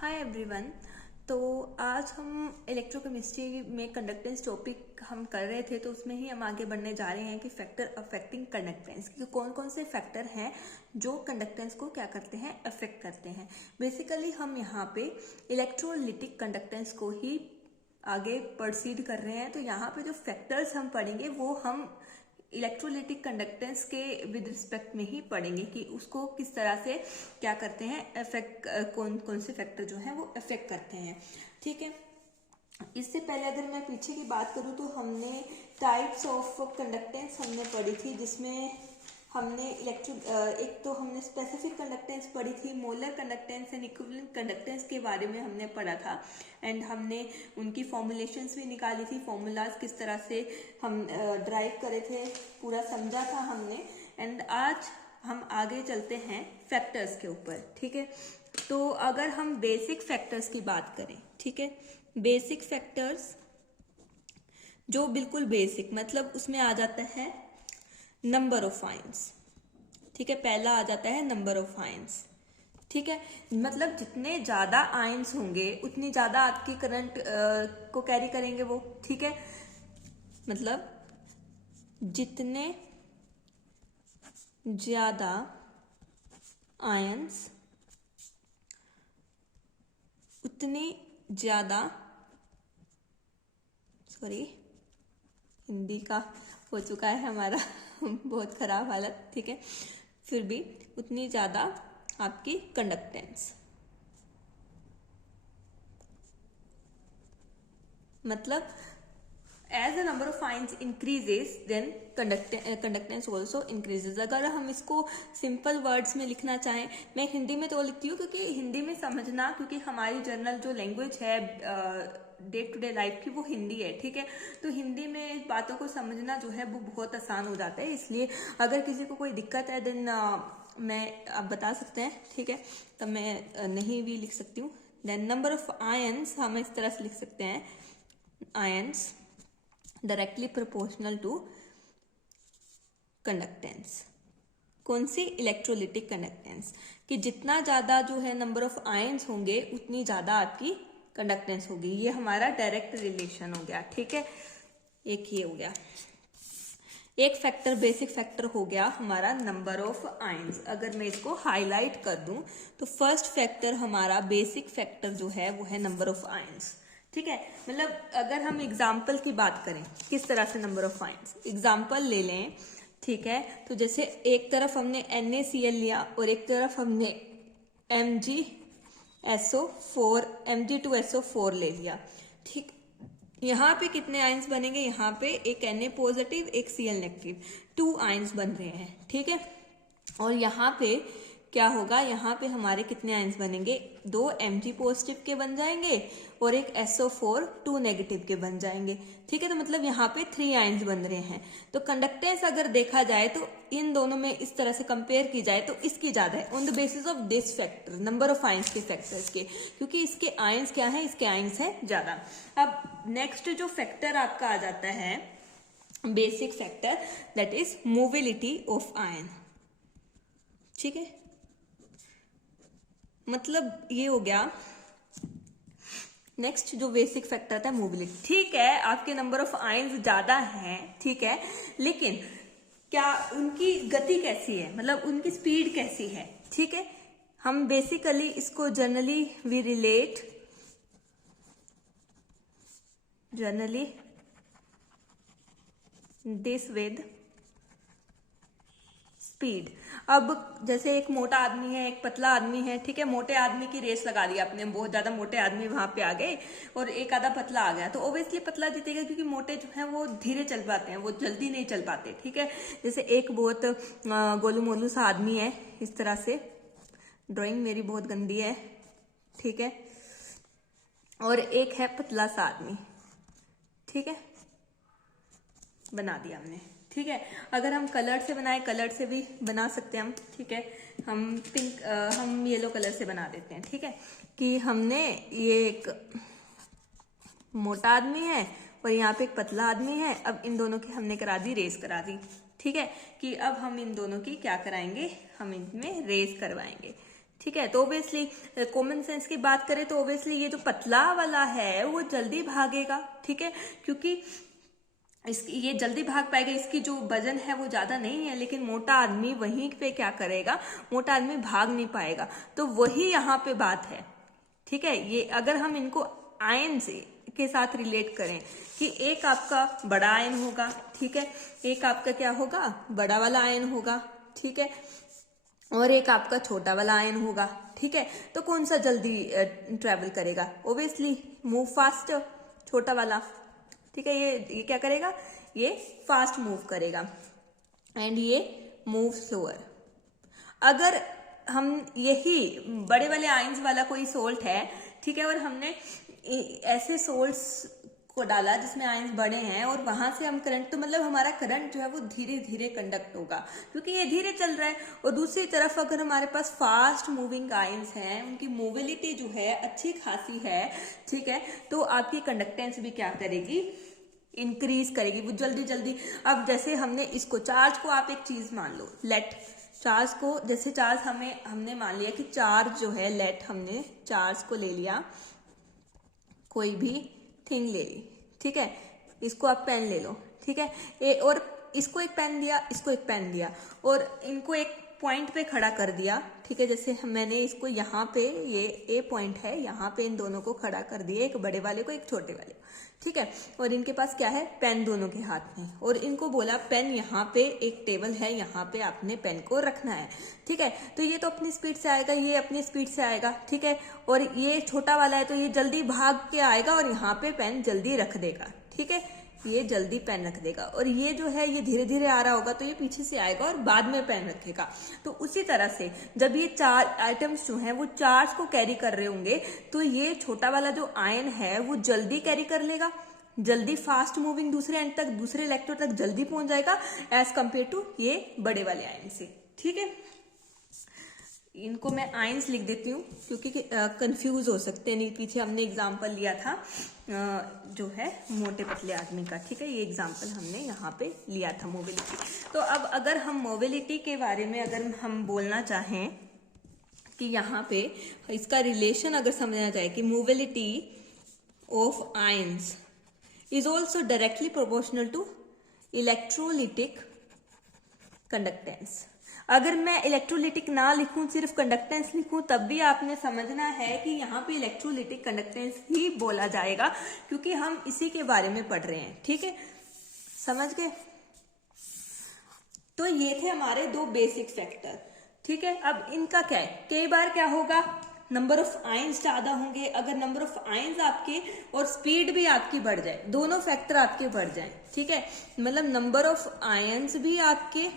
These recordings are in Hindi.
Hi everyone. तो आज हम इलेक्ट्रोकेमिस्ट्री में कंडक्टेंस टॉपिक हम कर रहे थे, तो उसमें ही हम आगे बढ़ने जा रहे हैं कि फैक्टर अफेक्टिंग कंडक्टेंस, कि कौन कौन से फैक्टर हैं जो कंडक्टेंस को क्या करते हैं, अफेक्ट करते हैं। बेसिकली हम यहाँ पे इलेक्ट्रोलिटिक कंडक्टेंस को ही आगे प्रोसीड कर रहे हैं। तो यहाँ पे जो फैक्टर्स हम पढ़ेंगे वो हम इलेक्ट्रोलिटिक कंडक्टेंस के विद रिस्पेक्ट में ही पढ़ेंगे कि उसको किस तरह से क्या करते हैं, अफेक्ट कौन कौन से फैक्टर जो हैं वो अफेक्ट करते हैं। ठीक है, इससे पहले अगर मैं पीछे की बात करूं तो हमने टाइप्स ऑफ कंडक्टेंस हमने पढ़ी थी, जिसमें हमने एक तो हमने स्पेसिफिक कंडक्टेंस पढ़ी थी, molar conductance and equivalent conductance के बारे में हमने पढ़ा था। एंड हमने उनकी फॉर्मुलेशंस भी निकाली थी, फॉर्मूलाज किस तरह से हम ड्राइव करे थे, पूरा समझा था हमने। एंड आज हम आगे चलते हैं फैक्टर्स के ऊपर। ठीक है, तो अगर हम बेसिक फैक्टर्स की बात करें, ठीक है, बेसिक फैक्टर्स जो बिल्कुल बेसिक, मतलब उसमें आ जाता है नंबर ऑफ आयंस। ठीक है, पहला आ जाता है नंबर ऑफ आयंस। ठीक है, मतलब जितने ज्यादा आयंस होंगे उतनी ज्यादा आपकी करंट को कैरी करेंगे वो। ठीक है, मतलब जितने ज्यादा आयंस उतनी ज्यादा, सॉरी हिंदी का हो चुका है हमारा बहुत खराब हालत। ठीक है, फिर भी उतनी ज्यादा आपकी कंडक्टेंस, मतलब as the number of ions increases then conductance also increases. अगर हम इसको सिंपल वर्ड्स में लिखना चाहें, मैं हिंदी में तो लिखती हूँ क्योंकि हिंदी में समझना, क्योंकि हमारी जनरल जो लैंग्वेज है डे टू डे लाइफ की वो हिंदी है। ठीक है, तो हिंदी में बातों को समझना जो है वो बहुत आसान हो जाता है। इसलिए अगर किसी को कोई दिक्कत है देन मैं आप बता सकते हैं। ठीक है, तब मैं नहीं भी लिख सकती हूँ। देन नंबर ऑफ आयंस हम इस तरह से लिख सकते हैं, ions directly proportional to conductance. कौन सी? इलेक्ट्रोलिटिक कंडक्टेंस, कि जितना ज्यादा जो है नंबर ऑफ आयंस होंगे उतनी ज्यादा आपकी कंडक्टेंस होगी। ये हमारा डायरेक्ट रिलेशन हो गया। ठीक है, एक ये हो गया, एक फैक्टर बेसिक फैक्टर हो गया हमारा नंबर ऑफ आयंस। अगर मैं इसको हाईलाइट कर दूं तो फर्स्ट फैक्टर हमारा बेसिक फैक्टर जो है वो है नंबर ऑफ आयंस। ठीक है, मतलब अगर हम एग्जाम्पल की बात करें किस तरह से नंबर ऑफ आयंस, एग्जाम्पल ले लें। ठीक है, तो जैसे एक तरफ हमने NaCl लिया और एक तरफ हमने Mg2SO4 ले लिया। ठीक, यहाँ पे कितने आयंस बनेंगे? यहाँ पे एक Na पॉजिटिव एक Cl नेगेटिव, 2 आयंस बन रहे हैं। ठीक है, और यहाँ पे क्या होगा? यहाँ पे हमारे कितने आयंस बनेंगे? 2 Mg पॉजिटिव के बन जाएंगे और एक SO4 2 नेगेटिव के बन जाएंगे। ठीक है, तो मतलब यहाँ पे 3 आयंस बन रहे हैं। तो कंडक्टेंस अगर देखा जाए तो इन दोनों में इस तरह से कंपेयर की जाए तो इसकी ज्यादा है on the basis of this factor, number of ions के फैक्टर्स के, क्योंकि इसके आयंस क्या है? इसके आयंस है ज्यादा। अब नेक्स्ट जो फैक्टर आपका आ जाता है basic factor, that is mobility of ion. ठीक है, मतलब ये हो गया नेक्स्ट जो बेसिक फैक्टर था मोबिलिटी। ठीक है, आपके नंबर ऑफ आयंस ज्यादा हैं, ठीक है, लेकिन क्या उनकी गति कैसी है, मतलब उनकी स्पीड कैसी है? ठीक है, हम बेसिकली इसको generally we relate this with speed. अब जैसे एक मोटा आदमी है, एक पतला आदमी है। ठीक है, मोटे आदमी की रेस लगा दी आपने, बहुत ज्यादा मोटे आदमी वहां पे आ गए और एक आधा पतला आ गया, तो ऑब्वियसली पतला जीतेगा, क्योंकि मोटे जो है वो धीरे चल पाते हैं, वो जल्दी नहीं चल पाते। ठीक है, जैसे एक बहुत गोलू मोलू सा आदमी है, इस तरह से, ड्राइंग मेरी बहुत गंदी है। ठीक है, और एक है पतला सा आदमी। ठीक है, बना दिया हमने। ठीक है, अगर हम कलर से बनाए, कलर से भी बना सकते हैं हम। ठीक है, हम पिंक हम येलो कलर से बना देते हैं। ठीक है, कि हमने ये एक मोटा आदमी है और यहाँ पे एक पतला आदमी है। अब इन दोनों की हमने करा दी रेस करा दी। ठीक है, कि अब हम इन दोनों की क्या कराएंगे? हम इनमें रेस करवाएंगे। ठीक है। तो ऑब्वियसली कॉमन सेंस की बात करें तो ऑब्वियसली ये जो पतला वाला है वो जल्दी भागेगा, ठीक है, क्योंकि ये जल्दी भाग पाएगा, इसकी जो वजन है वो ज्यादा नहीं है। लेकिन मोटा आदमी वहीं पे क्या करेगा, मोटा आदमी भाग नहीं पाएगा। तो वही यहाँ पे बात है, ठीक है। ये अगर हम इनको आयन से के साथ रिलेट करें कि एक आपका बड़ा आयन होगा, ठीक है, एक आपका क्या होगा, बड़ा वाला आयन होगा, ठीक है, और एक आपका छोटा वाला आयन होगा, ठीक है। तो कौन सा जल्दी ट्रेवल करेगा, ओबियसली मूव फास्ट, छोटा वाला, ठीक है। ये क्या करेगा, ये फास्ट मूव करेगा एंड ये मूव स्लोअर। अगर हम यही बड़े वाले आयंस वाला कोई सोल्ट है, ठीक है, और हमने ऐसे सोल्ट्स को डाला जिसमें आयंस बड़े हैं और वहां से हम करंट, तो मतलब हमारा करंट जो है वो धीरे धीरे कंडक्ट होगा क्योंकि ये धीरे चल रहा है। और दूसरी तरफ अगर हमारे पास फास्ट मूविंग आयंस हैं, उनकी मोबिलिटी जो है अच्छी खासी है, ठीक है, तो आपकी कंडक्टेंस भी क्या करेगी, इंक्रीज करेगी, वो जल्दी जल्दी। अब जैसे हमने इसको चार्ज को आप एक चीज मान लो, लेट चार्ज को, जैसे चार्ज हमने मान लिया कि चार्ज जो है, लेट हमने चार्ज को ले लिया, कोई भी थिंग ले ली, ठीक है, इसको आप पेन ले लो, ठीक है, और इसको एक पेन दिया, इसको एक पेन दिया और इनको एक पॉइंट पे खड़ा कर दिया, ठीक है। जैसे मैंने इसको यहाँ पे, ये ए पॉइंट है, यहाँ पे इन दोनों को खड़ा कर दिया, एक बड़े वाले को एक छोटे वाले को, ठीक है, और इनके पास क्या है, पेन दोनों के हाथ में, और इनको बोला पेन यहाँ पे एक टेबल है, यहाँ पे आपने पेन को रखना है, ठीक है। तो ये तो अपनी स्पीड से आएगा, ये अपनी स्पीड से आएगा, ठीक है, और ये छोटा वाला है तो ये जल्दी भाग के आएगा और यहाँ पे पेन जल्दी रख देगा, ठीक है, ये जल्दी पेन रख देगा। और ये जो है ये धीरे धीरे आ रहा होगा तो ये पीछे से आएगा और बाद में पेन रखेगा। तो उसी तरह से जब ये चार आइटम्स जो हैं वो चार्ज को कैरी कर रहे होंगे तो ये छोटा वाला जो आयन है वो जल्दी कैरी कर लेगा, जल्दी फास्ट मूविंग दूसरे एंड तक, दूसरे इलेक्ट्रोड तक जल्दी पहुंच जाएगा एज कंपेयर टू ये बड़े वाले आयन से, ठीक है। इनको मैं आयंस लिख देती हूँ क्योंकि कंफ्यूज हो सकते हैं, नहीं, पीछे हमने एग्जाम्पल लिया था जो है मोटे पतले आदमी का, ठीक है, ये एग्जाम्पल हमने यहाँ पे लिया था मोबिलिटी। तो अब अगर हम मोबिलिटी के बारे में अगर हम बोलना चाहें कि यहाँ पे इसका रिलेशन अगर समझना जाए कि mobility of ions is also directly proportional to electrolytic conductance. अगर मैं इलेक्ट्रोलिटिक ना लिखूं, सिर्फ कंडक्टेंस लिखूं, तब भी आपने समझना है कि यहाँ पे इलेक्ट्रोलिटिक कंडक्टेंस ही बोला जाएगा क्योंकि हम इसी के बारे में पढ़ रहे हैं, ठीक है, समझ गए। तो ये थे हमारे दो बेसिक फैक्टर, ठीक है। अब इनका क्या है, कई बार क्या होगा, नंबर ऑफ आयंस ज्यादा होंगे। अगर नंबर ऑफ आयंस आपके और स्पीड भी आपकी बढ़ जाए, दोनों फैक्टर आपके बढ़ जाए, ठीक है, मतलब नंबर ऑफ आयंस भी आपके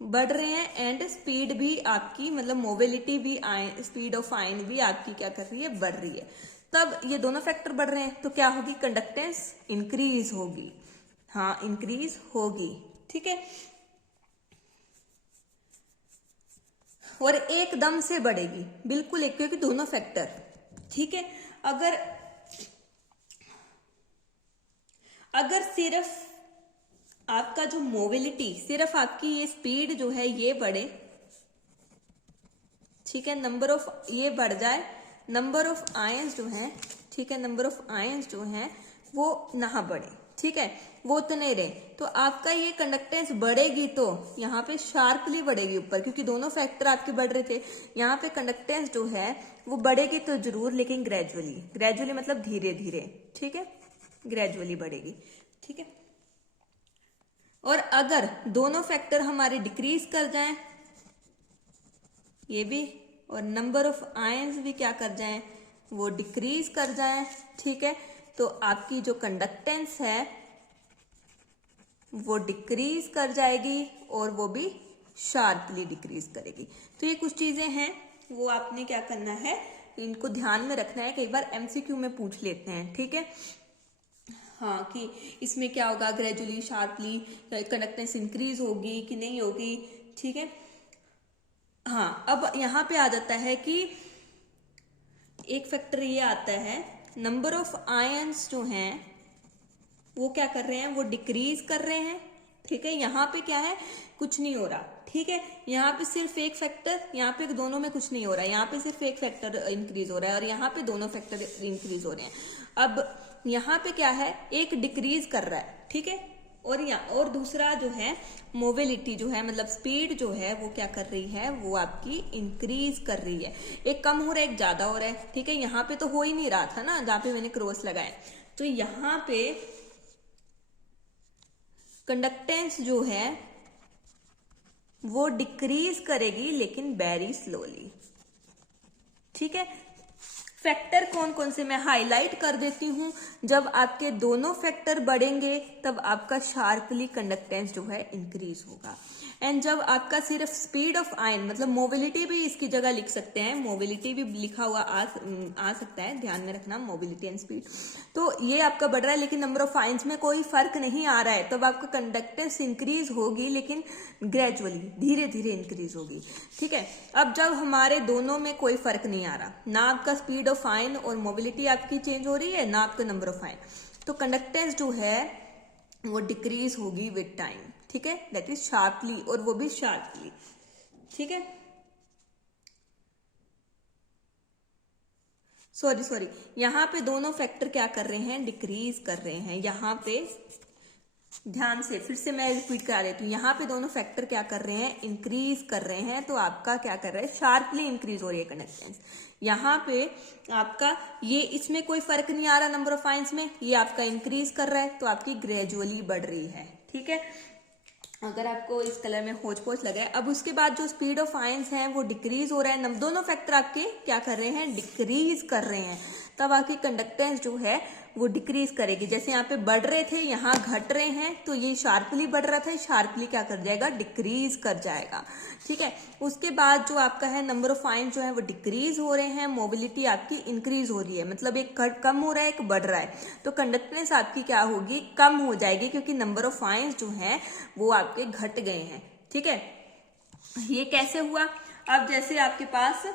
बढ़ रहे हैं एंड स्पीड भी आपकी, मतलब मोबिलिटी भी, स्पीड ऑफ आयन भी आपकी क्या कर रही है, बढ़ रही है। तब ये दोनों फैक्टर बढ़ रहे हैं तो क्या होगी, कंडक्टेंस इंक्रीज होगी, हाँ इंक्रीज होगी, ठीक है, और एकदम से बढ़ेगी, बिल्कुल एक, क्योंकि दोनों फैक्टर, ठीक है। अगर सिर्फ आपका जो मोबिलिटी, सिर्फ आपकी ये स्पीड जो है ये बढ़े, ठीक है, नंबर ऑफ ये बढ़ जाए, नंबर ऑफ आयंस जो है, ठीक है, नंबर ऑफ आयंस जो है वो ना बढ़े, ठीक है, वो उतने रहे, तो आपका ये कंडक्टेंस बढ़ेगी तो यहाँ पे शार्पली बढ़ेगी ऊपर, क्योंकि दोनों फैक्टर आपके बढ़ रहे थे। यहाँ पे कंडक्टेंस जो है वो बढ़ेगी तो जरूर, लेकिन ग्रेजुअली, ग्रेजुअली मतलब धीरे धीरे, ठीक है, ग्रेजुअली बढ़ेगी, ठीक है। और अगर दोनों फैक्टर हमारे डिक्रीज कर जाएं, ये भी, और नंबर ऑफ आयंस भी क्या कर जाएं, वो डिक्रीज कर जाएं, ठीक है, तो आपकी जो कंडक्टेंस है वो डिक्रीज कर जाएगी और वो भी शार्पली डिक्रीज करेगी। तो ये कुछ चीजें हैं, वो आपने क्या करना है, इनको ध्यान में रखना है, कई बार एमसीक्यू में पूछ लेते हैं, ठीक है, हाँ, कि इसमें क्या होगा, ग्रेजुअली शार्पली कंडक्टेंस इंक्रीज होगी कि नहीं होगी, ठीक है। हाँ, अब यहाँ पे आ जाता है कि एक फैक्टर ये आता है, नंबर ऑफ आयंस जो हैं वो क्या कर रहे हैं, वो डिक्रीज कर रहे हैं, ठीक है, यहाँ पे क्या है, कुछ नहीं हो रहा। ठीक है, यहाँ पे सिर्फ एक फैक्टर, यहाँ पे दोनों में कुछ नहीं हो रहा है, यहाँ पे सिर्फ एक फैक्टर इंक्रीज हो रहा है और यहाँ पे दोनों फैक्टर इंक्रीज हो रहे हैं। अब यहाँ पे क्या है, एक डिक्रीज कर रहा है। ठीक है, और दूसरा जो है मोबिलिटी जो है, मतलब स्पीड जो है वो क्या कर रही है, वो आपकी इंक्रीज कर रही है। एक कम हो रहा है, एक ज्यादा हो रहा है। ठीक है, यहाँ पे तो हो ही नहीं रहा था ना, जहाँ पे मैंने क्रॉस लगाया, तो यहाँ पे कंडक्टेंस जो है वो डिक्रीज करेगी, लेकिन वेरी स्लोली। ठीक है, फैक्टर कौन कौन से मैं हाईलाइट कर देती हूं। जब आपके दोनों फैक्टर बढ़ेंगे तब आपका शार्पली कंडक्टेंस जो है इंक्रीज होगा। एंड जब आपका सिर्फ स्पीड ऑफ आयन, मतलब मोबिलिटी भी इसकी जगह लिख सकते हैं, मोबिलिटी भी लिखा हुआ आ सकता है, ध्यान में रखना, मोबिलिटी एंड स्पीड। तो ये आपका बढ़ रहा है लेकिन नंबर ऑफ आयन्स में कोई फर्क नहीं आ रहा है, तब आपका कंडक्टेंस इंक्रीज होगी, लेकिन ग्रेजुअली, धीरे धीरे इंक्रीज होगी। ठीक है, अब जब हमारे दोनों में कोई फर्क नहीं आ रहा, ना आपका स्पीड ऑफ आयन और मोबिलिटी आपकी चेंज हो रही है, ना आपका नंबर ऑफ आयन, तो कंडक्टेंस जो है वो डिक्रीज होगी विद टाइम। ठीक है, दैट इज शार्पली, और वो भी शार्पली। ठीक है, सॉरी, यहां पे दोनों फैक्टर क्या कर रहे हैं, डिक्रीज कर रहे हैं। यहां पे ध्यान से फिर से मैं रिपीट करा देती हूँ, यहाँ पे दोनों फैक्टर क्या कर रहे हैं, इंक्रीज कर रहे हैं, तो आपका क्या कर रहा है, शार्पली इंक्रीज हो रही है कंडक्टेंस। यहाँ पे आपका ये, इसमें कोई फर्क नहीं आ रहा नंबर ऑफ आयन्स में, ये आपका इंक्रीज कर रहा है, तो आपकी ग्रेजुअली बढ़ रही है। ठीक है, अगर आपको इस कलर में होच पोच लगा है। अब उसके बाद जो स्पीड ऑफ आयन्स हैं वो डिक्रीज हो रहा है, दोनों फैक्टर आपके क्या कर रहे हैं, डिक्रीज कर रहे हैं, तब आपकी कंडक्टेंस जो है वो डिक्रीज करेगी। जैसे यहाँ पे बढ़ रहे थे, यहाँ घट रहे हैं, तो ये शार्पली बढ़ रहा था, शार्पली क्या कर जाएगा, डिक्रीज कर जाएगा। ठीक है, उसके बाद जो आपका है नंबर ऑफ आयन्स जो है वो डिक्रीज हो रहे हैं, मोबिलिटी आपकी इंक्रीज हो रही है, मतलब एक कम हो रहा है, एक बढ़ रहा है, तो कंडक्टेंस आपकी क्या होगी, कम हो जाएगी, क्योंकि नंबर ऑफ आयन्स जो है वो आपके घट गए हैं। ठीक है, ये कैसे हुआ, अब जैसे आपके पास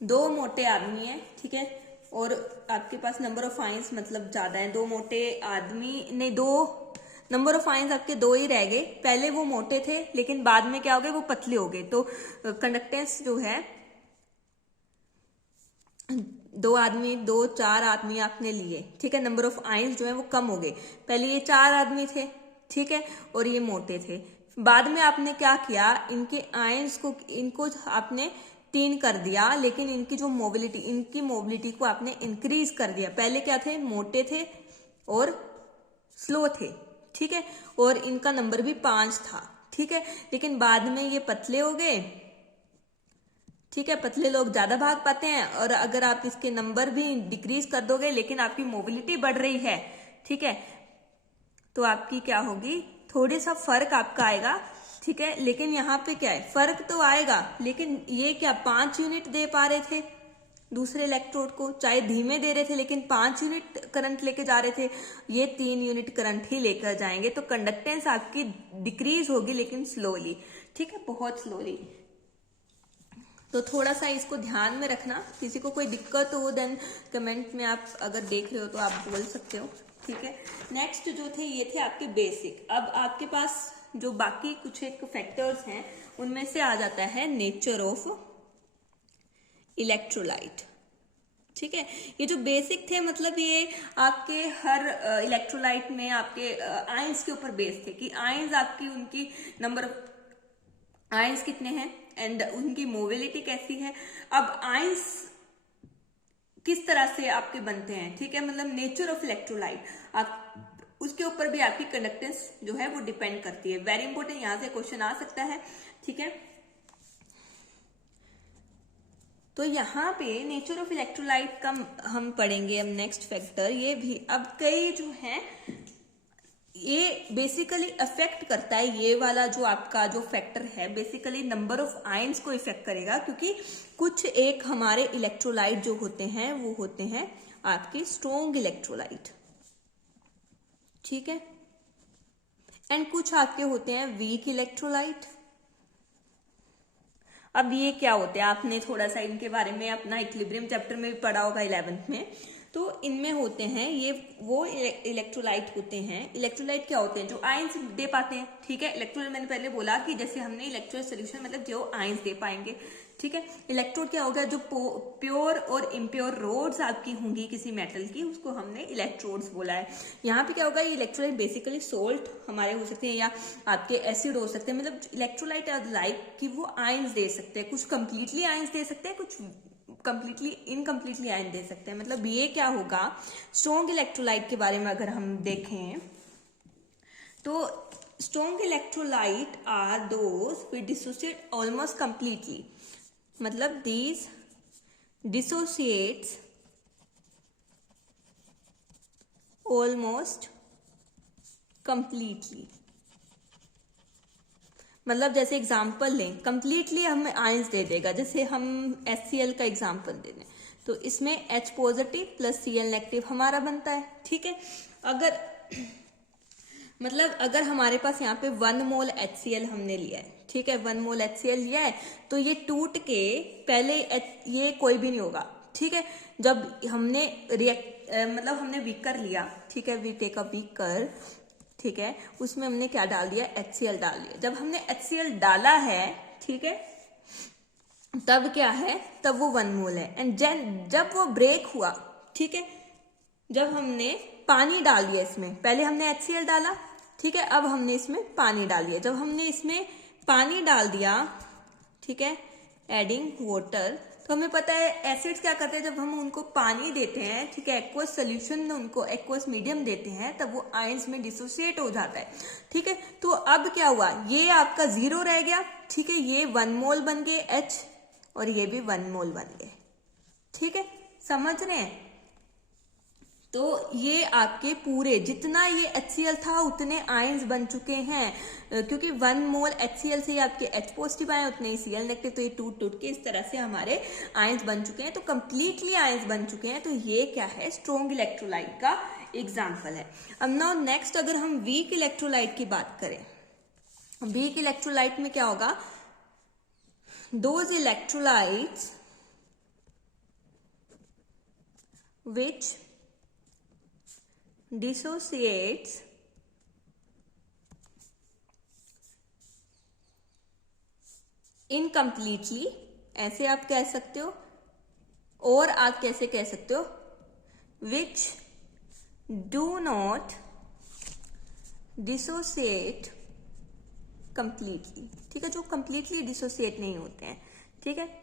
दो मोटे आदमी हैं, ठीक है, और आपके पास नंबर ऑफ आयन्स मतलब ज्यादा है, दो मोटे आदमी ने, दो नंबर ऑफ आयन्स आपके दो ही रह गए, पहले वो मोटे थे लेकिन बाद में क्या हो गए, वो पतले हो गए, तो कंडक्टेंस जो है, दो चार आदमी आपने लिए, ठीक है, नंबर ऑफ आयन्स जो है वो कम हो गए, पहले ये चार आदमी थे, ठीक है, और ये मोटे थे, बाद में आपने क्या किया, इनके आयन्स को, इनको आपने 3 कर दिया, लेकिन इनकी मोबिलिटी को आपने इंक्रीज कर दिया। पहले क्या थे, मोटे थे और स्लो थे, ठीक है, और इनका नंबर भी 5 था, ठीक है, लेकिन बाद में ये पतले हो गए, ठीक है, पतले लोग ज्यादा भाग पाते हैं, और अगर आप इसके नंबर भी डिक्रीज कर दोगे लेकिन आपकी मोबिलिटी बढ़ रही है, ठीक है, तो आपकी क्या होगी, थोड़ी सा फर्क आपका आएगा, ठीक है, लेकिन यहाँ पे क्या है, फर्क तो आएगा, लेकिन ये क्या 5 यूनिट दे पा रहे थे दूसरे इलेक्ट्रोड को, चाहे धीमे दे रहे थे लेकिन 5 यूनिट करंट लेके जा रहे थे, ये 3 यूनिट करंट ही लेकर जाएंगे, तो कंडक्टेंस आपकी डिक्रीज होगी लेकिन स्लोली, ठीक है, बहुत स्लोली। तो थोड़ा सा इसको ध्यान में रखना, किसी को कोई दिक्कत हो देन कमेंट में आप अगर देख रहे हो तो आप बोल सकते हो, ठीक है। नेक्स्ट जो थे ये थे आपके बेसिक। अब आपके पास जो बाकी कुछ एक फैक्टर्स हैं उनमें से आ जाता है नेचर ऑफ इलेक्ट्रोलाइट, ठीक है। ये जो बेसिक थे मतलब ये आपके हर इलेक्ट्रोलाइट में आपके आयंस के ऊपर बेस थे कि आयंस आपकी उनकी नंबर ऑफ आयंस कितने हैं एंड उनकी मोबिलिटी कैसी है। अब आयंस किस तरह से आपके बनते हैं, ठीक है, मतलब नेचर ऑफ इलेक्ट्रोलाइट, आप उसके ऊपर भी आपकी कंडक्टेंस जो है वो डिपेंड करती है। वेरी इंपॉर्टेंट, यहां से क्वेश्चन आ सकता है, ठीक है। तो यहाँ पे नेचर ऑफ इलेक्ट्रोलाइट का हम पढ़ेंगे अब नेक्स्ट फैक्टर। ये भी अब कई जो है ये बेसिकली अफेक्ट करता है, ये वाला जो आपका जो फैक्टर है बेसिकली नंबर ऑफ आयंस को इफेक्ट करेगा, क्योंकि कुछ एक हमारे इलेक्ट्रोलाइट जो होते हैं वो होते हैं आपके स्ट्रॉन्ग इलेक्ट्रोलाइट, ठीक है, एंड कुछ आपके होते हैं वीक इलेक्ट्रोलाइट। अब ये क्या होते हैं, आपने थोड़ा सा इनके बारे में अपना इक्विलिब्रियम चैप्टर में भी पढ़ा होगा 11th में। तो इनमें होते हैं ये वो इलेक्ट्रोलाइट होते हैं। इलेक्ट्रोलाइट क्या होते हैं? जो आयंस दे पाते हैं, ठीक है। इलेक्ट्रोलाइट मैंने पहले बोला कि जैसे हमने इलेक्ट्रोलाइट सोल्यूशन मतलब जो आयंस दे पाएंगे, ठीक है। इलेक्ट्रोड क्या होगा? जो प्योर और इम्प्योर रोड्स आपकी होंगी किसी मेटल की, उसको हमने इलेक्ट्रोड्स बोला है। यहाँ पे क्या होगा? ये इलेक्ट्रोलाइट बेसिकली सोल्ट हमारे हो सकते हैं या आपके एसिड हो सकते हैं। मतलब इलेक्ट्रोलाइट लाइक कि वो आयंस दे सकते हैं, कुछ कंप्लीटली आयंस दे सकते हैं, कुछ कंप्लीटली इनकम्प्लीटली आयन दे सकते हैं। मतलब ये क्या होगा? स्ट्रॉन्ग इलेक्ट्रोलाइट के बारे में अगर हम देखें तो strong electrolyte are those which dissociate almost completely. मतलब दीज डिसोसिएट्स ऑलमोस्ट कंप्लीटली। मतलब जैसे एग्जाम्पल लें, कंप्लीटली हमें आयंस दे देगा। जैसे हम HCl का एग्जाम्पल दे दें तो इसमें H positive plus Cl negative हमारा बनता है, ठीक है। अगर मतलब अगर हमारे पास यहाँ पे 1 मोल HCl हमने लिया है, ठीक है, 1 मोल HCl लिया है, तो ये टूट के पहले ये कोई भी नहीं होगा, ठीक है। जब हमने मतलब हमने बीकर लिया, ठीक है, वी टेक अ बीकर, ठीक है, उसमें हमने क्या डाल दिया? HCl डाल दिया। जब हमने HCl डाला है, ठीक है, तब क्या है? तब वो 1 मोल है। एंड जब वो ब्रेक हुआ, ठीक है, जब हमने पानी डाल दिया इसमें, पहले हमने HCl डाला, ठीक है, अब हमने इसमें पानी डाल दिया। जब हमने इसमें पानी डाल दिया, ठीक है, एडिंग वाटर, तो हमें पता है एसिड्स क्या करते हैं? जब हम उनको पानी देते हैं, ठीक है, एक्वस सोल्यूशन में उनको एक्वस मीडियम देते हैं, तब वो आयंस में डिसोसिएट हो जाता है, ठीक है। तो अब क्या हुआ? ये आपका 0 रह गया, ठीक है, ये 1 मोल बन गए H और ये भी 1 मोल बन गए, ठीक है, समझ रहे हैं? तो ये आपके पूरे जितना ये HCl था उतने आयंस बन चुके हैं, क्योंकि 1 मोल HCl से ही आपके H पॉजिटिव आए, उतने ही Cl नेगेटिव, तो ये टूट टूट के इस तरह से हमारे आयंस बन चुके हैं। तो कंप्लीटली आयंस बन चुके हैं। तो ये क्या है? स्ट्रॉन्ग इलेक्ट्रोलाइट का एग्जाम्पल है। अब नाउ नेक्स्ट अगर हम वीक इलेक्ट्रोलाइट की बात करें, वीक इलेक्ट्रोलाइट में क्या होगा? Those electrolytes which dissociates incompletely, ऐसे आप कह सकते हो, और आप कैसे कह सकते हो? which do not dissociate completely, ठीक है, जो completely dissociate नहीं होते हैं, ठीक है।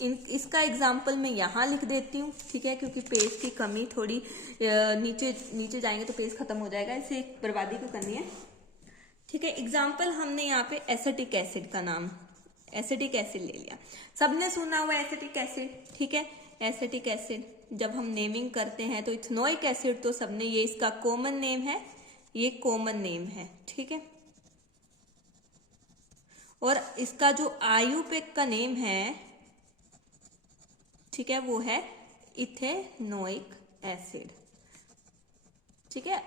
इसका एग्जाम्पल मैं यहाँ लिख देती हूँ, ठीक है, क्योंकि पेज की कमी थोड़ी, नीचे नीचे जाएंगे तो पेज खत्म हो जाएगा, इसे बर्बादी क्यों करनी है, ठीक है। एग्जाम्पल हमने यहाँ पे एसिटिक एसिड का नाम, एसिटिक एसिड ले लिया। सबने सुना हुआ एसिटिक एसिड, ठीक है। एसिटिक एसिड जब हम नेमिंग करते हैं तो इथेनोइक एसिड तो सबने, ये इसका कॉमन नेम है, ये कॉमन नेम है, ठीक है। और इसका जो आयुपेक का नेम है, ठीक है, वो है इथेनोइक एसिड, ठीक है।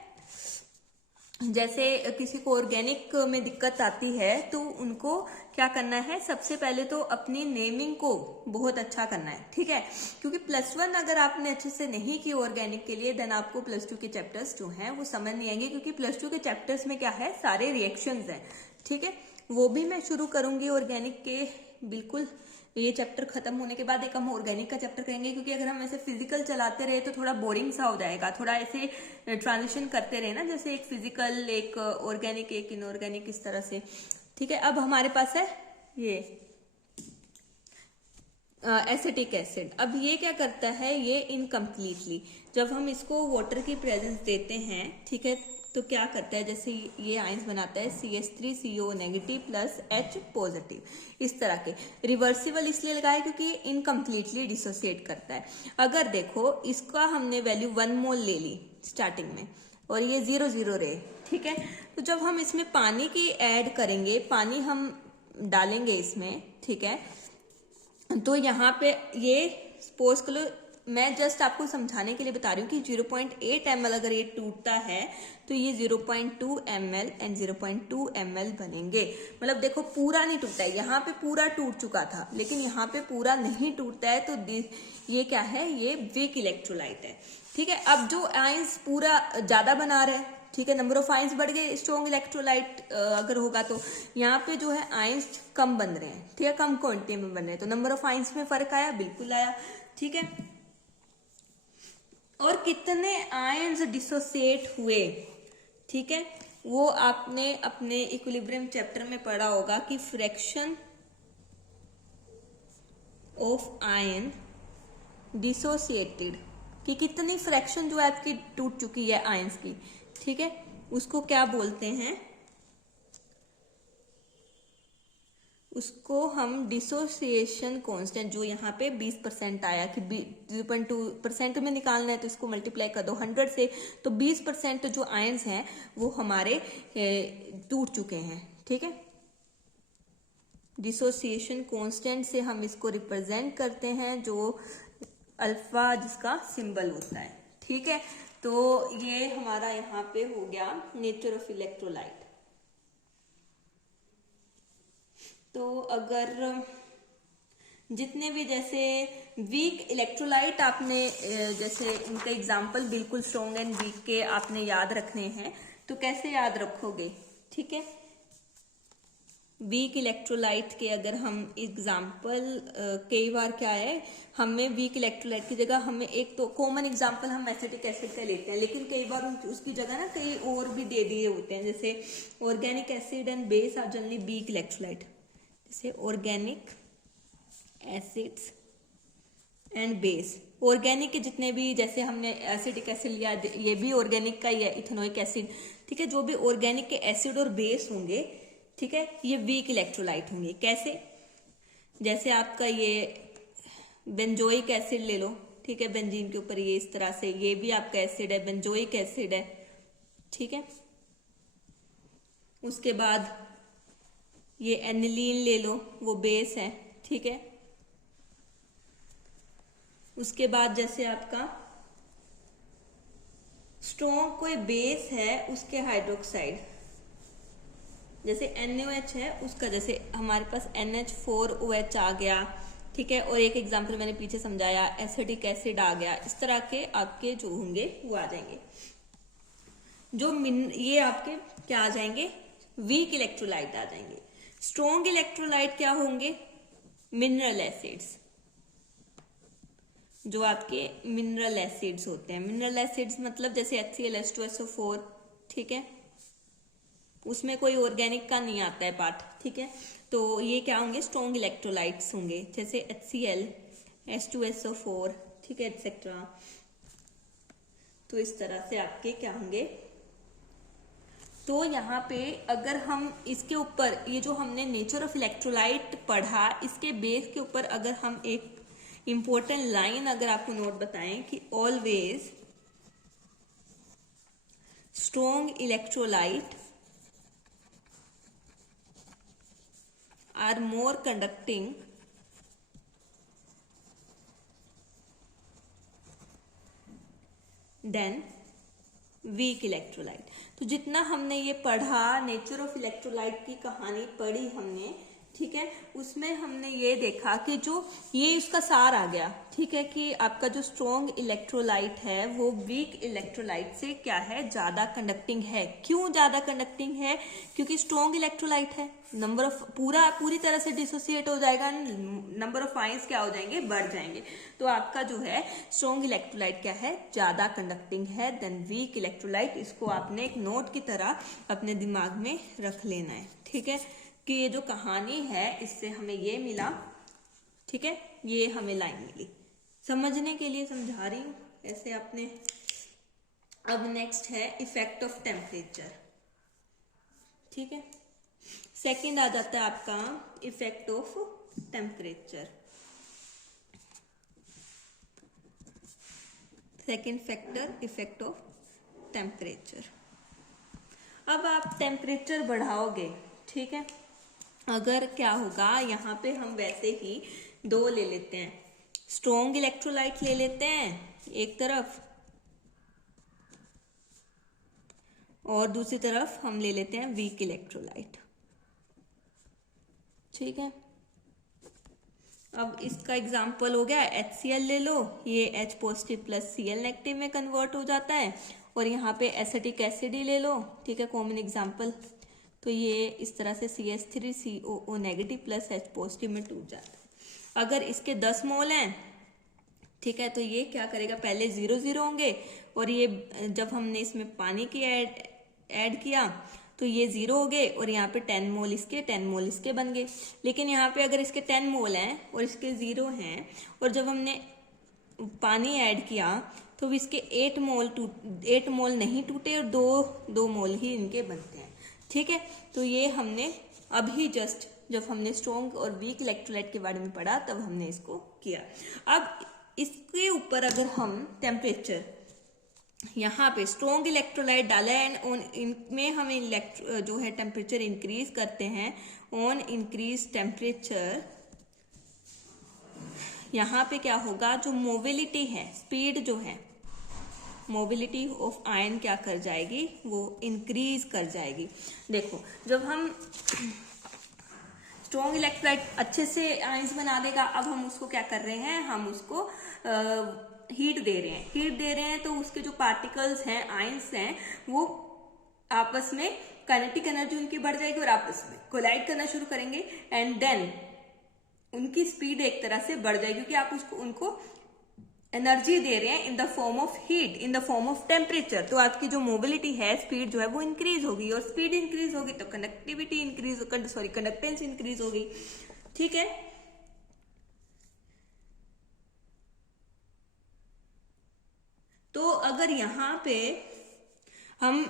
जैसे किसी को ऑर्गेनिक में दिक्कत आती है तो उनको क्या करना है? सबसे पहले तो अपनी नेमिंग को बहुत अच्छा करना है, ठीक है, क्योंकि +1 अगर आपने अच्छे से नहीं की ऑर्गेनिक के लिए, देन आपको +2 के चैप्टर्स जो हैं वो समझ नहीं आएंगे, क्योंकि +2 के चैप्टर्स में क्या है? सारे रिएक्शंस हैं, ठीक है। वो भी मैं शुरू करूंगी ऑर्गेनिक के, बिल्कुल ये चैप्टर खत्म होने के बाद एक हम ऑर्गेनिक का चैप्टर करेंगे, क्योंकि अगर हम ऐसे फिजिकल चलाते रहे तो थोड़ा बोरिंग सा हो जाएगा। थोड़ा ऐसे ट्रांजिशन करते रहे ना, जैसे एक फिजिकल, एक ऑर्गेनिक, एक इनऑर्गेनिक, इस तरह से, ठीक है। अब हमारे पास है ये एसिटिक एसिड। अब ये क्या करता है? ये इनकम्प्लीटली जब हम इसको वाटर की प्रेजेंस देते हैं, ठीक है, तो क्या करता है? जैसे ये आयंस बनाता है CH3CO negative plus H positive, इस तरह के। रिवर्सिबल इसलिए लगाया क्योंकि ये इनकम्प्लीटली डिसोसिएट करता है। अगर देखो इसका हमने वैल्यू 1 मोल ले ली स्टार्टिंग में और ये 0 रहे, ठीक है, तो जब हम इसमें पानी की ऐड करेंगे, पानी हम डालेंगे इसमें, ठीक है, तो यहाँ पे ये सपोज करो मैं जस्ट आपको समझाने के लिए बता रही हूँ कि 0.8 ml अगर ये टूटता है तो ये 0.2 ml एंड 0.2 ml बनेंगे। मतलब देखो पूरा नहीं टूटता है, यहाँ पे पूरा टूट चुका था लेकिन यहाँ पे पूरा नहीं टूटता है, तो ये क्या है, ये वीक इलेक्ट्रोलाइट है। ठीक है, अब जो आयंस पूरा ज्यादा बना रहे हैं, ठीक है, नंबर ऑफ आयंस बढ़ गए स्ट्रॉन्ग इलेक्ट्रोलाइट अगर होगा तो यहाँ पे जो है आयंस कम बन रहे हैं, ठीक है, कम क्वांटिटी में बन रहे हैं, तो नंबर ऑफ आयंस में फर्क आया, बिल्कुल आया। ठीक है, और कितने आयंस डिसोसिएट हुए, ठीक है, वो आपने अपने इक्विलिब्रियम चैप्टर में पढ़ा होगा कि फ्रैक्शन ऑफ आयन डिसोसिएटेड, कि कितनी फ्रैक्शन जो है आपकी टूट चुकी है आयंस की, ठीक है, उसको क्या बोलते हैं, उसको हम डिसोसिएशन कांस्टेंट, जो यहाँ पे 20% आया कि 0.2% में निकालना है तो इसको मल्टीप्लाई कर दो 100 से, तो 20% जो आयंस हैं वो हमारे टूट चुके हैं। ठीक है, डिसोसिएशन कांस्टेंट से हम इसको रिप्रेजेंट करते हैं, जो अल्फा जिसका सिंबल होता है। ठीक है, तो ये हमारा यहाँ पे हो गया नेचर ऑफ इलेक्ट्रोलाइट। तो अगर जितने भी जैसे वीक इलेक्ट्रोलाइट आपने जैसे उनका एग्जाम्पल बिल्कुल स्ट्रॉन्ग एंड वीक के आपने याद रखने हैं, तो कैसे याद रखोगे। ठीक है, वीक इलेक्ट्रोलाइट के अगर हम एग्जाम्पल कई बार क्या है, हमें वीक इलेक्ट्रोलाइट की जगह हमें एक तो कॉमन एग्जाम्पल हम एसिटिक एसिड का लेते हैं, लेकिन कई बार उसकी जगह ना कई और भी दे दिए होते हैं, जैसे organic acid and base are generally weak electrolyte, जैसे organic acids and base. Organic के जितने भी, जैसे हमने एसिटिक एसिड लिया, ये भी ऑर्गेनिक का ही है, इथेनोइक एसिड। ठीक है, जो भी ऑर्गेनिक के एसिड और बेस होंगे, ठीक है, ये वीक इलेक्ट्रोलाइट होंगे। कैसे, जैसे आपका ये बेंजोइक एसिड ले लो, ठीक है, बेंजीन के ऊपर ये इस तरह से, ये भी आपका एसिड है, बेंजोइक एसिड है। ठीक है, उसके बाद ये एनिलीन ले लो, वो बेस है। ठीक है, उसके बाद जैसे आपका स्ट्रॉन्ग कोई बेस है उसके हाइड्रोक्साइड, जैसे NaOH है उसका, जैसे हमारे पास NH4OH आ गया। ठीक है, और एक एग्जांपल मैंने पीछे समझाया, एसिटिक एसिड आ गया। इस तरह के आपके जो होंगे वो आ जाएंगे, जो ये आपके क्या आ जाएंगे, वीक इलेक्ट्रोलाइट आ जाएंगे। स्ट्रॉन्ग इलेक्ट्रोलाइट क्या होंगे, मिनरल एसिड्स, जो आपके मिनरल एसिड्स होते हैं। मिनरल एसिड्स मतलब जैसे HCl, H2SO4, ठीक है, उसमें कोई ऑर्गेनिक का नहीं आता है पार्ट। ठीक है, तो ये क्या होंगे, स्ट्रॉन्ग इलेक्ट्रोलाइट्स होंगे, जैसे HCl, H2SO4, ठीक है, एक्सेट्रा। तो इस तरह से आपके क्या होंगे। तो यहाँ पे अगर हम इसके ऊपर ये जो हमने नेचर ऑफ इलेक्ट्रोलाइट पढ़ा, इसके बेस के ऊपर अगर हम एक इंपॉर्टेंट लाइन अगर आपको नोट बताएं कि always strong electrolyte are more conducting than weak electrolyte। तो जितना हमने ये पढ़ा, नेचर ऑफ इलेक्ट्रोलाइट की कहानी पढ़ी हमने, ठीक है, उसमें हमने ये देखा कि जो ये इसका सार आ गया, ठीक है, कि आपका जो स्ट्रॉन्ग इलेक्ट्रोलाइट है वो वीक इलेक्ट्रोलाइट से क्या है, ज्यादा कंडक्टिंग है। क्यों ज्यादा कंडक्टिंग है, क्योंकि स्ट्रॉन्ग इलेक्ट्रोलाइट है, नंबर ऑफ पूरी तरह से डिसोसिएट हो जाएगा, नंबर ऑफ आयंस क्या हो जाएंगे, बढ़ जाएंगे। तो आपका जो है स्ट्रॉन्ग इलेक्ट्रोलाइट क्या है, ज्यादा कंडक्टिंग है देन वीक इलेक्ट्रोलाइट। इसको आपने एक नोट की तरह अपने दिमाग में रख लेना है। ठीक है, कि ये जो कहानी है इससे हमें ये मिला, ठीक है, ये हमें लाइन मिली। समझने के लिए समझा रही हूं ऐसे आपने। अब नेक्स्ट है इफेक्ट ऑफ टेम्परेचर। ठीक है, सेकंड आ जाता है आपका effect of temperature. Second factor effect of temperature. अब आप टेम्परेचर बढ़ाओगे, ठीक है, अगर क्या होगा, यहाँ पे हम वैसे ही 2 ले लेते हैं, स्ट्रॉन्ग इलेक्ट्रोलाइट ले लेते हैं एक तरफ, और दूसरी तरफ हम ले लेते हैं वीक इलेक्ट्रोलाइट। ठीक है, अब इसका एग्जाम्पल हो गया HCl ले लो, ये H positive plus Cl negative में कन्वर्ट हो जाता है, और यहाँ पे एसिटिक एसिड ही ले लो। ठीक है, कॉमन एग्जाम्पल, तो ये इस तरह से CH3COO negative plus H positive में टूट जाता है। अगर इसके 10 मोल हैं, ठीक है, तो ये क्या करेगा, पहले 0 0 होंगे, और ये जब हमने इसमें पानी की ऐड किया तो ये 0 हो गए, और यहाँ पे 10 मोल इसके 10 मोल इसके बन गए। लेकिन यहाँ पे अगर इसके 10 मोल हैं और इसके 0 हैं, और जब हमने पानी ऐड किया तो इसके 8 मोल नहीं टूटे, और दो मोल ही इनके बनते हैं। ठीक है, तो ये हमने अभी जस्ट जब हमने स्ट्रॉन्ग और वीक इलेक्ट्रोलाइट के बारे में पढ़ा तब हमने इसको किया। अब इसके ऊपर अगर हम टेम्परेचर यहाँ पे स्ट्रॉन्ग इलेक्ट्रोलाइट डाला है, एंड इनमें हम जो है टेम्परेचर इंक्रीज करते हैं, ऑन इंक्रीज टेम्परेचर यहाँ पे क्या होगा, जो मोबिलिटी है, स्पीड जो है, मोबिलिटी ऑफ आयन क्या कर जाएगी, वो इंक्रीज कर जाएगी। देखो, जब हम स्ट्रॉन्ग इलेक्ट्रोलाइट अच्छे से आयंस बना देगा, अब हम उसको क्या कर रहे हैं, हम उसको हीट दे रहे हैं, तो उसके जो पार्टिकल्स हैं, आयंस हैं, वो आपस में काइनेटिक एनर्जी उनकी बढ़ जाएगी और आपस में कोलाइड करना शुरू करेंगे, एंड देन उनकी स्पीड एक तरह से बढ़ जाएगी, क्योंकि आप उनको एनर्जी दे रहे हैं in the form of heat, in the form of temperature. तो आपकी जो मोबिलिटी है, स्पीड जो है वो इंक्रीज होगी, और स्पीड इंक्रीज होगी तो कंडक्टिविटी कंडक्टेंस इंक्रीज होगी। ठीक है, तो अगर यहाँ पे हम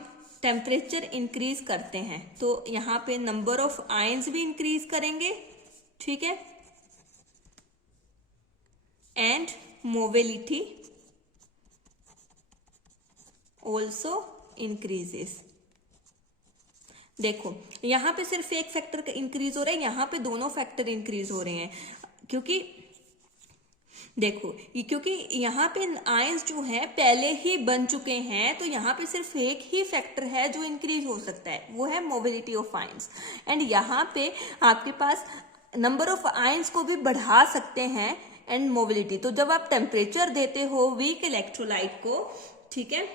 टेम्परेचर इंक्रीज करते हैं तो यहाँ पे नंबर ऑफ आयंस भी इंक्रीज करेंगे। ठीक है, एंड मोबिलिटी ऑल्सो इंक्रीजेस। देखो, यहां पे सिर्फ एक फैक्टर इंक्रीज हो रहा है, यहां पे दोनों फैक्टर इंक्रीज हो रहे हैं, क्योंकि देखो, क्योंकि यहाँ पे आयंस जो है पहले ही बन चुके हैं, तो यहाँ पे सिर्फ एक ही फैक्टर है जो इंक्रीज हो सकता है, वो है मोबिलिटी ऑफ आयंस। एंड यहाँ पे आपके पास नंबर ऑफ आयंस को भी बढ़ा सकते हैं एंड मोबिलिटी। तो जब आप टेम्परेचर देते हो वीक इलेक्ट्रोलाइट को, ठीक है,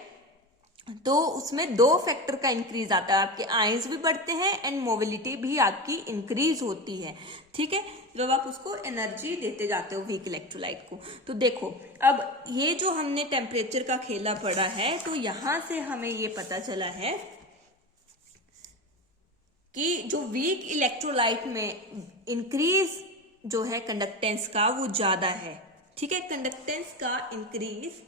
तो उसमें दो फैक्टर का इंक्रीज आता है, आपके आयंस भी बढ़ते हैं एंड मोबिलिटी भी आपकी इंक्रीज होती है। ठीक है, जब आप उसको एनर्जी देते जाते हो वीक इलेक्ट्रोलाइट को। तो देखो, अब ये जो हमने टेम्परेचर का खेला पढ़ा है, तो यहां से हमें ये पता चला है कि जो वीक इलेक्ट्रोलाइट में इंक्रीज जो है कंडक्टेंस का वो ज्यादा है। ठीक है, कंडक्टेंस का इंक्रीज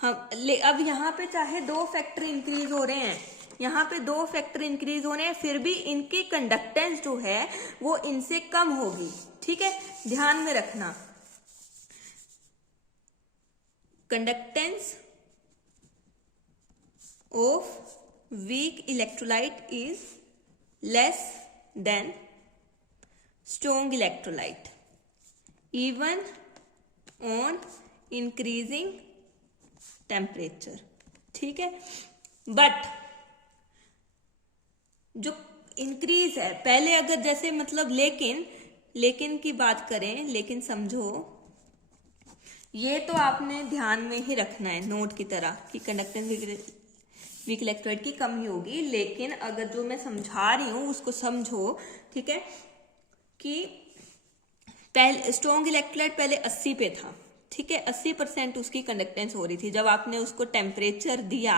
अब यहाँ पे चाहे दो फैक्टर इंक्रीज हो रहे हैं, यहाँ पे दो फैक्टर इंक्रीज हो रहे हैं, फिर भी इनकी कंडक्टेंस जो है वो इनसे कम होगी। ठीक है, ध्यान में रखना, conductance of weak electrolyte is less than strong electrolyte even on increasing temperature. ठीक है, बट जो इंक्रीज है पहले, अगर जैसे मतलब लेकिन की बात करें, लेकिन समझो, ये तो आपने ध्यान में ही रखना है नोट की तरह कि कंडक्टेंस वीक इलेक्ट्रोलाइट की कम ही होगी, लेकिन अगर जो मैं समझा रही हूं उसको समझो। ठीक है, कि पहले स्ट्रॉन्ग इलेक्ट्रोलाइट पहले 80 पे था। ठीक है, 80% उसकी कंडक्टेंस हो रही थी जब आपने उसको टेम्परेचर दिया।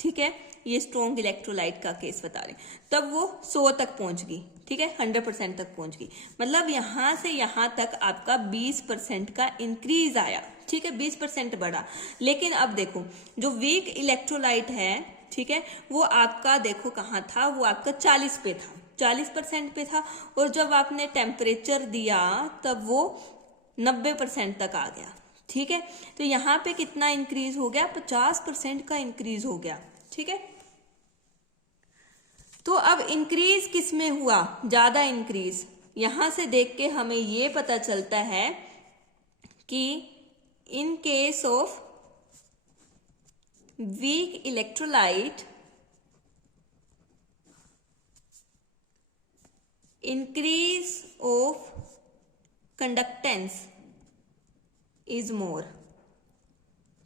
ठीक है, ये स्ट्रॉन्ग इलेक्ट्रोलाइट का केस बता रहे, तब वो 100 तक पहुंच गई। ठीक है, 100% तक पहुंच गई, मतलब यहां से यहां तक आपका 20% का इंक्रीज आया। ठीक है, 20% बढ़ा। लेकिन अब देखो, जो वीक इलेक्ट्रोलाइट है, ठीक है, वो आपका देखो कहाँ था, वो आपका 40 पे था, 40% पे था, और जब आपने टेम्परेचर दिया तब वो 90% तक आ गया। ठीक है, तो यहाँ पे कितना इंक्रीज हो गया, 50% का इंक्रीज हो गया। ठीक है, तो अब इंक्रीज किस में हुआ, ज्यादा इंक्रीज, यहां से देख के हमें ये पता चलता है कि in case of weak electrolyte increase of conductance is more।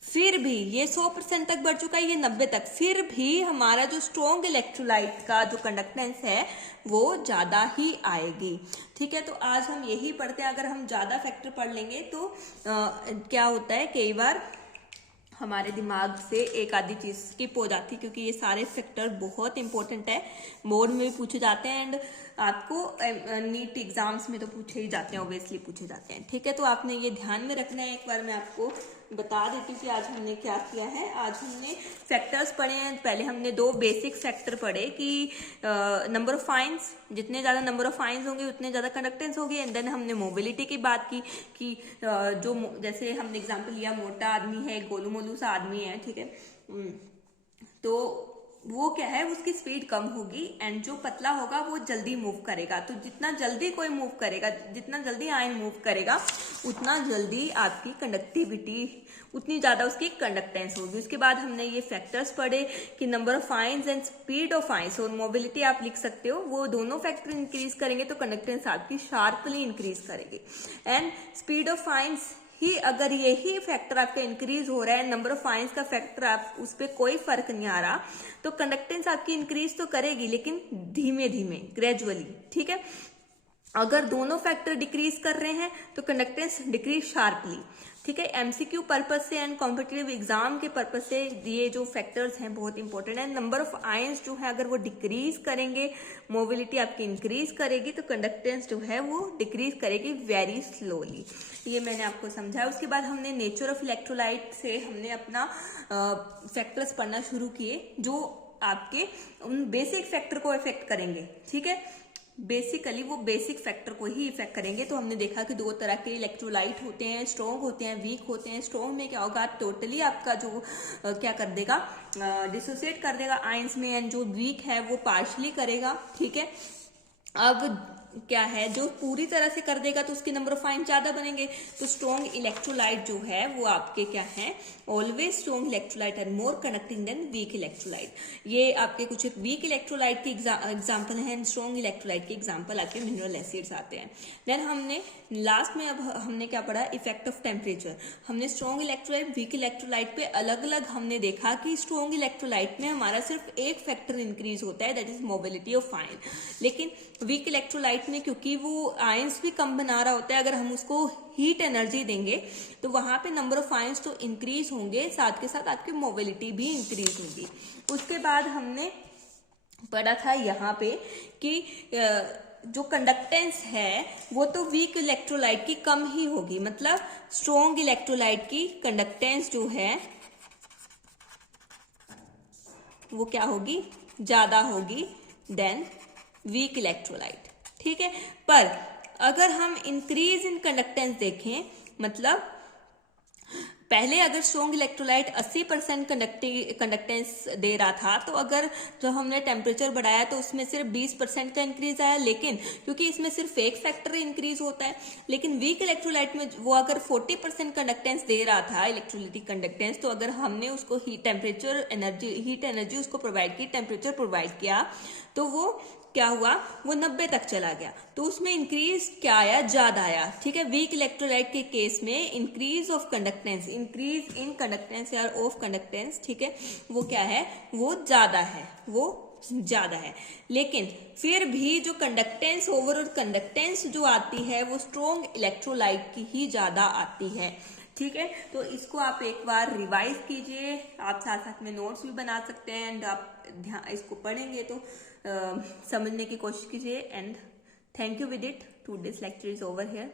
फिर भी ये 100% तक बढ़ चुका है, ये 90 तक, फिर भी हमारा जो स्ट्रॉन्ग इलेक्ट्रोलाइट का जो कंडक्टेंस है वो ज्यादा ही आएगी। ठीक है, तो आज हम यही पढ़ते हैं। अगर हम ज्यादा फैक्टर पढ़ लेंगे तो क्या होता है, कई बार हमारे दिमाग से एक आधी चीज स्किप हो जाती है, क्योंकि ये सारे फैक्टर बहुत इंपॉर्टेंट है, बोर्ड में भी पूछे जाते हैं एंड आपको नीट एग्जाम्स में तो पूछे ही जाते हैं, ऑब्वियसली पूछे जाते हैं। ठीक है, तो आपने ये ध्यान में रखना है। एक बार मैं आपको बता देती हूँ कि आज हमने क्या किया है। आज हमने फैक्टर्स पढ़े हैं। पहले हमने 2 बेसिक फैक्टर पढ़े कि नंबर ऑफ आयंस, जितने ज्यादा नंबर ऑफ आयंस होंगे उतने ज्यादा कंडक्टेंस होगी। एंड देन हमने मोबिलिटी की बात की कि जो जैसे हमने एग्जांपल लिया, मोटा आदमी है, गोलू मोलू सा आदमी है, ठीक है, तो वो क्या है, उसकी स्पीड कम होगी एंड जो पतला होगा वो जल्दी मूव करेगा। तो जितना जल्दी कोई मूव करेगा, जितना जल्दी आयन मूव करेगा, उतना जल्दी आपकी कंडक्टिविटी, उतनी ज्यादा उसकी कंडक्टेंस होगी। उसके बाद हमने ये फैक्टर्स पढ़े कि number of ions and speed of ions और मोबिलिटी आप लिख सकते हो, वो दोनों फैक्टर इंक्रीज करेंगे तो कंडक्टेंस आपकी शार्पली इंक्रीज करेगी। एंड स्पीड ऑफ आयंस ही, अगर यही फैक्टर आपका इंक्रीज हो रहा है, नंबर ऑफ आयंस का फैक्टर आप उस पर कोई फर्क नहीं आ रहा, तो कंडक्टेंस आपकी इंक्रीज तो करेगी लेकिन धीमे धीमे, ग्रेजुअली। ठीक है, अगर दोनों फैक्टर डिक्रीज कर रहे हैं तो कंडक्टेंस डिक्रीज शार्पली। ठीक है, एमसीक्यू पर्पज से एंड कॉम्पिटिटिव एग्जाम के पर्पज से ये जो फैक्टर्स हैं बहुत इंपॉर्टेंट है। नंबर ऑफ आयंस जो है अगर वो डिक्रीज करेंगे, मोबिलिटी आपकी इंक्रीज करेगी, तो कंडक्टेंस जो है वो डिक्रीज करेगी वेरी स्लोली। ये मैंने आपको समझाया। उसके बाद हमने नेचर ऑफ इलेक्ट्रोलाइट से हमने अपना फैक्टर्स पढ़ना शुरू किए जो आपके उन बेसिक फैक्टर को इफेक्ट करेंगे। ठीक है, बेसिकली वो बेसिक फैक्टर को ही इफेक्ट करेंगे। तो हमने देखा कि 2 तरह के इलेक्ट्रोलाइट होते हैं, स्ट्रॉन्ग होते हैं, वीक होते हैं। स्ट्रॉन्ग में क्या होगा, टोटली आपका जो क्या कर देगा, डिसोसिएट कर देगा आयंस में, एंड जो वीक है वो पार्शली करेगा। ठीक है, अब क्या है, जो पूरी तरह से कर देगा तो उसके नंबर ऑफ आयन ज्यादा बनेंगे। तो स्ट्रॉन्ग इलेक्ट्रोलाइट जो है वो आपके क्या है, always strong electrolyte are more conducting than weak electrolyte. ये आपके कुछ एक वीक इलेक्ट्रोलाइट के एग्जांपल हैं, स्ट्रॉन्ग इलेक्ट्रोलाइट के एग्जांपल आपके मिनरल एसिड्स आते हैं। देन हमने लास्ट में अब हमने क्या पढ़ा, इफेक्ट ऑफ टेम्परेचर। हमने स्ट्रॉन्ग इलेक्ट्रोलाइट, वीक इलेक्ट्रोलाइट पे अलग अलग हमने देखा कि स्ट्रॉन्ग इलेक्ट्रोलाइट में हमारा सिर्फ एक फैक्टर इंक्रीज होता है, that is mobility of ion. लेकिन वीक इलेक्ट्रोलाइट में क्योंकि वो आयंस भी कम बना रहा होता है, अगर हम उसको हीट एनर्जी देंगे तो वहां पे नंबर ऑफ आयंस तो इंक्रीज होंगे, साथ के साथ आपकी मोबिलिटी भी इंक्रीज होगी। उसके बाद हमने पढ़ा था यहाँ पे कि जो कंडक्टेंस है वो तो वीक इलेक्ट्रोलाइट की कम ही होगी, मतलब स्ट्रॉन्ग इलेक्ट्रोलाइट की कंडक्टेंस जो है वो क्या होगी, ज्यादा होगी देन वीक इलेक्ट्रोलाइट। ठीक है, पर अगर हम इंक्रीज इन कंडक्टेंस देखें, मतलब पहले अगर स्ट्रॉन्ग इलेक्ट्रोलाइट 80% कंडक्टेंस दे रहा था, तो अगर जो हमने टेम्परेचर बढ़ाया तो उसमें सिर्फ 20% का इंक्रीज आया, लेकिन क्योंकि इसमें सिर्फ एक फैक्टर इंक्रीज होता है। लेकिन वीक इलेक्ट्रोलाइट में वो अगर 40% कंडक्टेंस दे रहा था, इलेक्ट्रोलिटिक कंडक्टेंस, तो अगर हमने उसको हीट एनर्जी उसको प्रोवाइड की, टेम्परेचर प्रोवाइड किया, तो वो क्या हुआ, वो 90 तक चला गया, तो उसमें इंक्रीज क्या आया, ज्यादा आया। ठीक है, वीक इलेक्ट्रोलाइट के केस में increase of conductance, increase in conductance या ऑफ कंडक्टेंस, ठीक है, वो क्या है, वो ज्यादा है, वो ज्यादा है। लेकिन फिर भी जो कंडक्टेंस, ओवरऑल कंडक्टेंस जो आती है वो स्ट्रॉन्ग इलेक्ट्रोलाइट की ही ज्यादा आती है। ठीक है, तो इसको आप एक बार रिवाइज कीजिए, आप साथ साथ में नोट्स भी बना सकते हैं एंड आप इसको पढ़ेंगे तो समझने की कोशिश कीजिए। And thank you with it, today's lecture is over here.